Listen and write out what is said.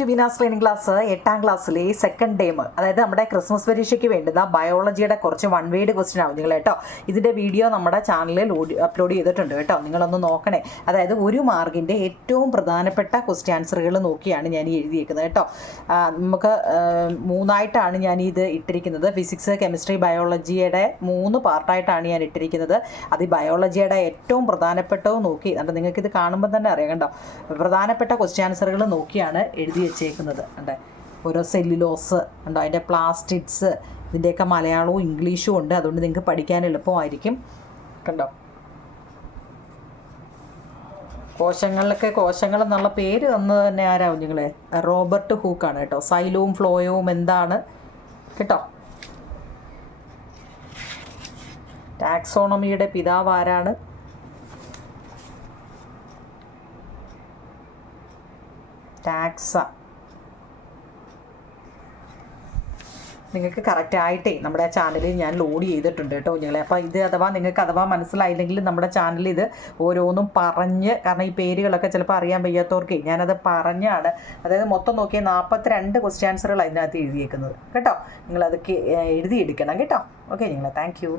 To വിനാസ് training class 8ാം ക്ലാസ്സിലെ second term, അതായത് നമ്മുടെ ക്രിസ്മസ് പരീക്ഷയ്ക്ക് വേണ്ടുന്ന ബയോളജിയുടെ കുറച്ച് വൺ വേഡ് ക്വസ്റ്റ്യൻ ആവും നിങ്ങൾ കേട്ടോ. ഇതിൻ്റെ വീഡിയോ നമ്മുടെ ചാനലിൽ അപ്ലോഡ് ചെയ്തിട്ടുണ്ട് കേട്ടോ, നിങ്ങളൊന്ന് നോക്കണേ. അതായത് 1 മാർക്കിൻ്റെ ഏറ്റവും പ്രധാനപ്പെട്ട ക്വസ്റ്റ്യൻ ആൻസറുകൾ നോക്കിയാണ് ഞാൻ ഈ എഴുതിയേക്കുന്നത് കേട്ടോ. നമുക്ക് 3ആയിട്ടാണ് ഞാൻ ഇത് ഇട്ടിരിക്കുന്നത്. ഫിസിക്സ്, കെമിസ്ട്രി, ബയോളജിയുടെ 3 പാർട്ടായിട്ടാണ് ഞാൻ ഇട്ടിരിക്കുന്നത്. അത് ഈ ബയോളജിയുടെ ഏറ്റവും പ്രധാനപ്പെട്ടത് നോക്കി, എന്നിട്ട് നിങ്ങൾക്കിത് കാണുമ്പോൾ തന്നെ അറിയാം കേട്ടോ. പ്രധാനപ്പെട്ട ക്വസ്റ്റ്യൻ ആൻസറുകൾ നോക്കിയാണ് എഴുതി വെച്ചേക്കുന്നത്. ഉണ്ട് ഓരോ സെല്ലുലോസ് ഉണ്ടോ, അതിൻ്റെ പ്ലാസ്റ്റിഡ്സ്, ഇതിൻ്റെയൊക്കെ മലയാളവും ഇംഗ്ലീഷും ഉണ്ട്. അതുകൊണ്ട് നിങ്ങൾക്ക് പഠിക്കാൻ എളുപ്പമായിരിക്കും. കണ്ടോ, കോശങ്ങൾ എന്നുള്ള പേര് തന്നത് തന്നെ ആരാവും നിങ്ങളെ? റോബർട്ട് ഹൂക്കാണ് കേട്ടോ. സൈലവും ഫ്ലോയവും എന്താണ് കേട്ടോ. ടാക്സോണമിയുടെ പിതാവ് ആരാണ്? ടാക്സ. നിങ്ങൾക്ക് കറക്റ്റായിട്ടേ നമ്മുടെ ചാനലിൽ ഞാൻ ലോഡ് ചെയ്തിട്ടുണ്ട് കേട്ടോ നിങ്ങളെ. അപ്പോൾ ഇത് നിങ്ങൾക്ക് അഥവാ മനസ്സിലായില്ലെങ്കിൽ നമ്മുടെ ചാനലിൽ ഇത് ഓരോന്നും പറഞ്ഞ്, കാരണം ഈ പേരുകളൊക്കെ ചിലപ്പോൾ അറിയാൻ വയ്യാത്തവർക്ക് ഞാനത് പറഞ്ഞാണ്. അതായത് മൊത്തം നോക്കിയാൽ 42 ക്വസ്റ്റ്യൻ ആൻസറുകൾ അതിനകത്ത് എഴുതിയേക്കുന്നത് കേട്ടോ. നിങ്ങളതൊക്കെ എഴുതിയെടുക്കണം കേട്ടോ. ഓക്കെ നിങ്ങളെ, താങ്ക് യു.